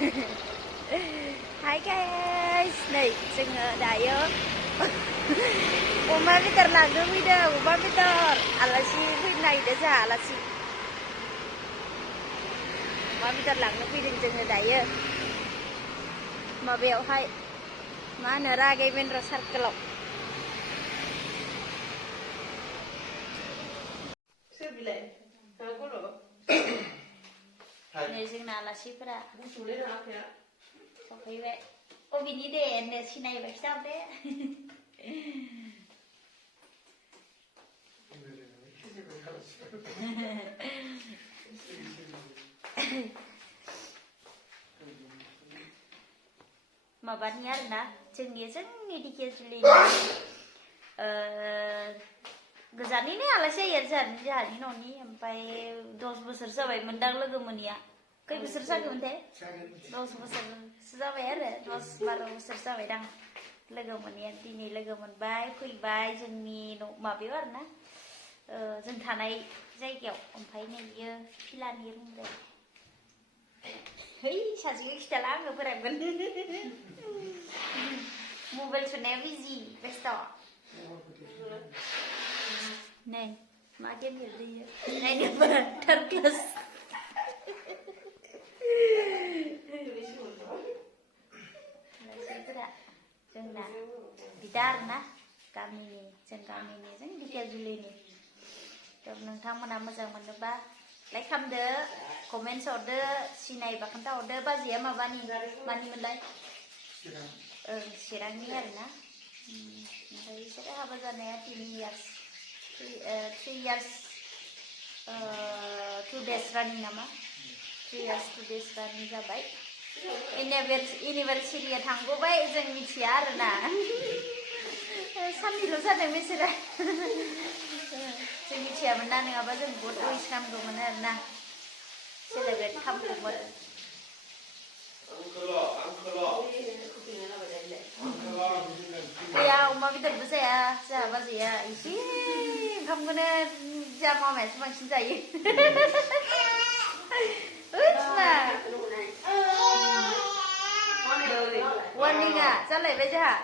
Hai guys, nih जोङो दायो अमा बेदर लांनो फैदों, अमा बेदर आलासि फैनो नागिरदों जोंहा आलासि अमा बेदर लांनो फैदों जोङो दायो माबायावहाय मा होनो राघवेन्द्र सार्कोलाव नै जोंना आलासिफोरा सफैबाय अबेनि दे होननो सिनायबाय खिथाहरदे माबानि आरोना जोंनि दिकेजुलिनि गोजाननिनो आलासि जायो आरो जोंहानि न'नि ओमफ्राय 10 बोसोर जाबायमोनदां लोगो मोनिया खै बोसोर जागोनथाय 10 बोसोरसो जाबाय आरो 10-12 बोसोर जाबायदां लोगो मोनिया दिनै लोगो मोनबाय फैबाय जोंनि माबायाव आरोना जों थानाय जायगायाव ओमफ्राय नै बियो फिलानि रुम जायो है सासेखौ खिथाला आङो बोरायमोन मबाइल थुनाया बिजि बेस्थ' नै मा गेम गेलेयो नायनोबो थार्ड क्लास आलासिफोरा जोंना बिदा आरोना गामिनि जों दिकेजुलिनि नोंथांमोना मोजां मोनोबा लाइक खालामदो कमेन्ट्स हरदो सिनायबा खोन्थाहरदो बाजैया मानिमोनलाय चिरांनि आरोना ओमफ्राय बिसोरो हाबा जानाया 3 इयार्स 3 इयार्स 2 डेज रानिं नामा 3 इयार्स 2 डेज रानिं जाबाय इउनिभार्सिटिया थांगबाय जों मिथिया आरोना साननैल' जादों बिसोरो जों मिथियामोन ना नङाबा जों बहुत उइस खालामगौमोन आरोना सेलेब्रेट खालामगौमोन गैया अमा बेदरबो जाया जोंहा बाजैया एसे ओंखामखौनो जोंहा मामायासो बांसिन जायो वार्निंआ जालायबाय जोंहा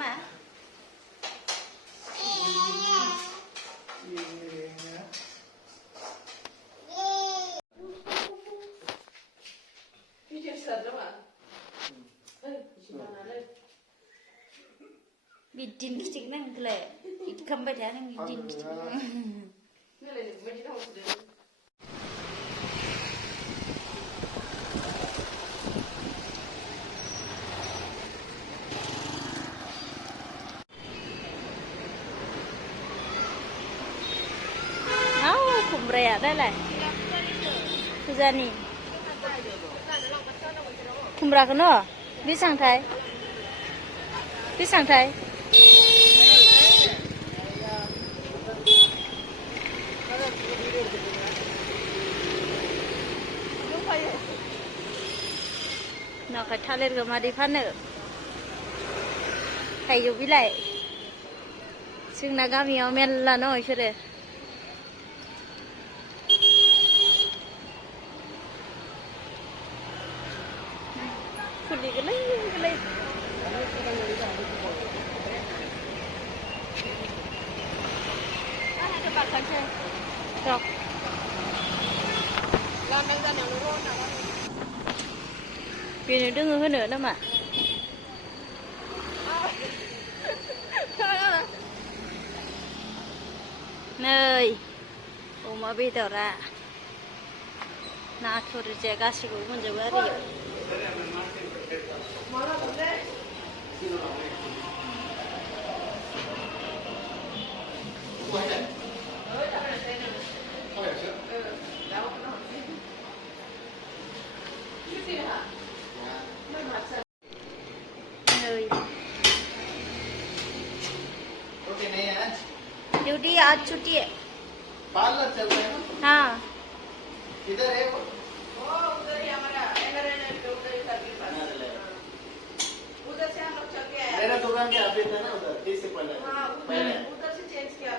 मा बिदिन खिथिक नोंखौलाय बिदि खालामबाय थाया नों बिदिन खिथिक kumbra đây này Fuzani kumbra cái nó biết sang thái nó phải thao lên mà đi phát nữa thầy dục với lạiซึ่งนากามีเอาแม่นละน้อยเฉยคุณดีกันเลยจะปัดกันใช่จบเราแม่งจะเหนียวรู้นะว่าปีนี้ดึงขึ้นเหนือนั่นแหละनै अमा बेदरा नाथुरजों गासिखौबो मोनजोबो आरो ड्यूटी आज छुट्टी है पार्लर चल रहे हैं हाँ किधर है वो उधर ही हमारा उधर ही उधर से हम लोग चल के आए मेरा दुकान के अभी था ना उधर 30 से पहले हाँ उधर से चेंज किया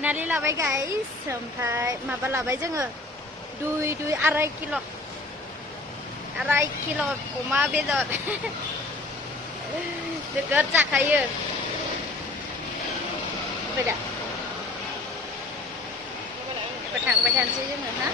फाइनालि लाबाय गाइस ओमफ्राय माबा लाबाय जोङो दुइ 2.5 किल' 2.5 किल' अमा बेदर नोगोद जाखायो ओमफ्राय दा एबार थांबाय थानोसै जोङो हा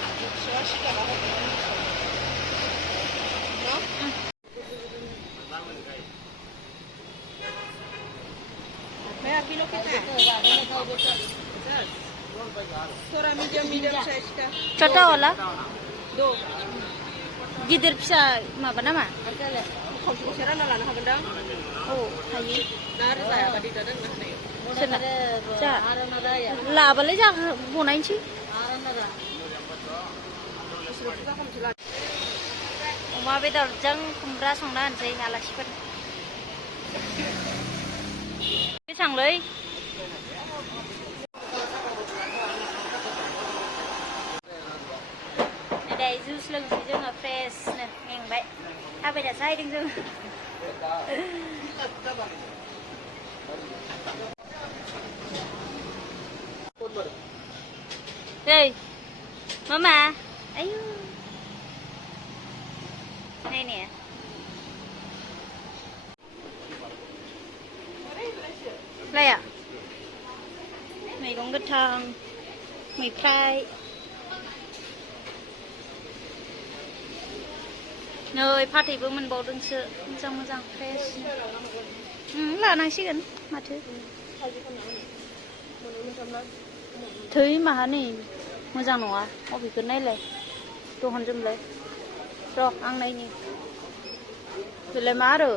थोड़ा मीडियम साइज का छोटा वाला 2 गिदिर फिसा माबा नामा खावसेखौसो रानना लानो हागोन दां औ हायो ना आरो जायाबा दिदा दोननो हानाय लाबालाय जा बनायनोसै अमा बेदरजों खुमब्रा संना होनोसै आलासिफोर बेसांलै नै जुइस लोंसै जोङो फ्रेशनो मेंबाय थाबायनासो हायदों जों Hey, Mama. Ayo. Này nè. Đây ạ. Mày con cái thằng. Mày fry. Nơi 파티बो मोनबावदोंसो मोजां फ्रेश. लानांसिगोन माथो. थै माहानै मोजां नङा अबेखौ नायलाय दहनजोबलाय र' आं नायनि बेलाय मा आरो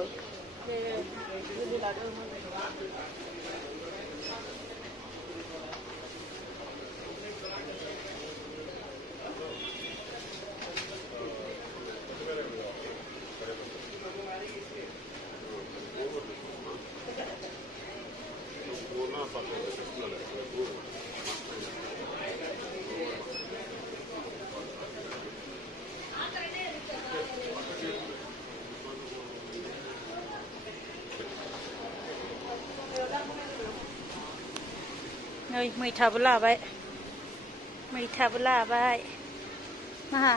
नै मैथाबो लाबाय मा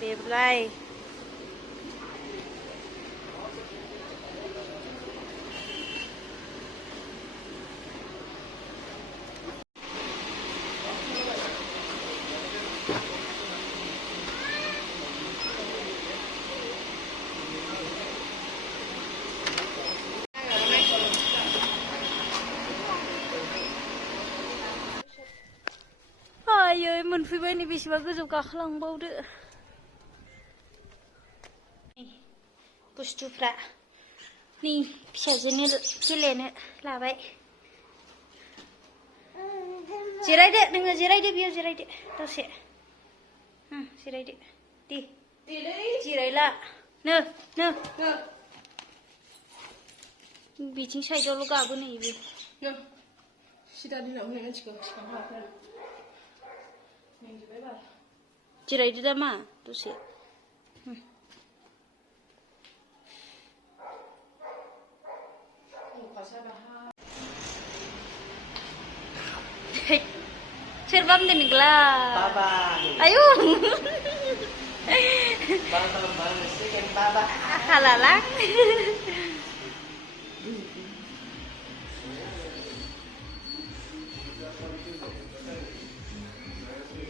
बेलाय आयै मोनफैबाय नै बेसेबा गोजौ गाखोलांबावदो बुस्थुफ्रा नै फिसाजोनो गेलेनो लाबाय जिरायदो नोङो जिरायदो बेयाव जिरायदो दसे जिरायदो दे जिरायला नो बिथिं साइडआवल' गाबो नै बे सिदा दिनाव होनांसिगौ जिरायदो दा मा दसे सोर बामदों नोंलाय आयु Bang, second baba. halalang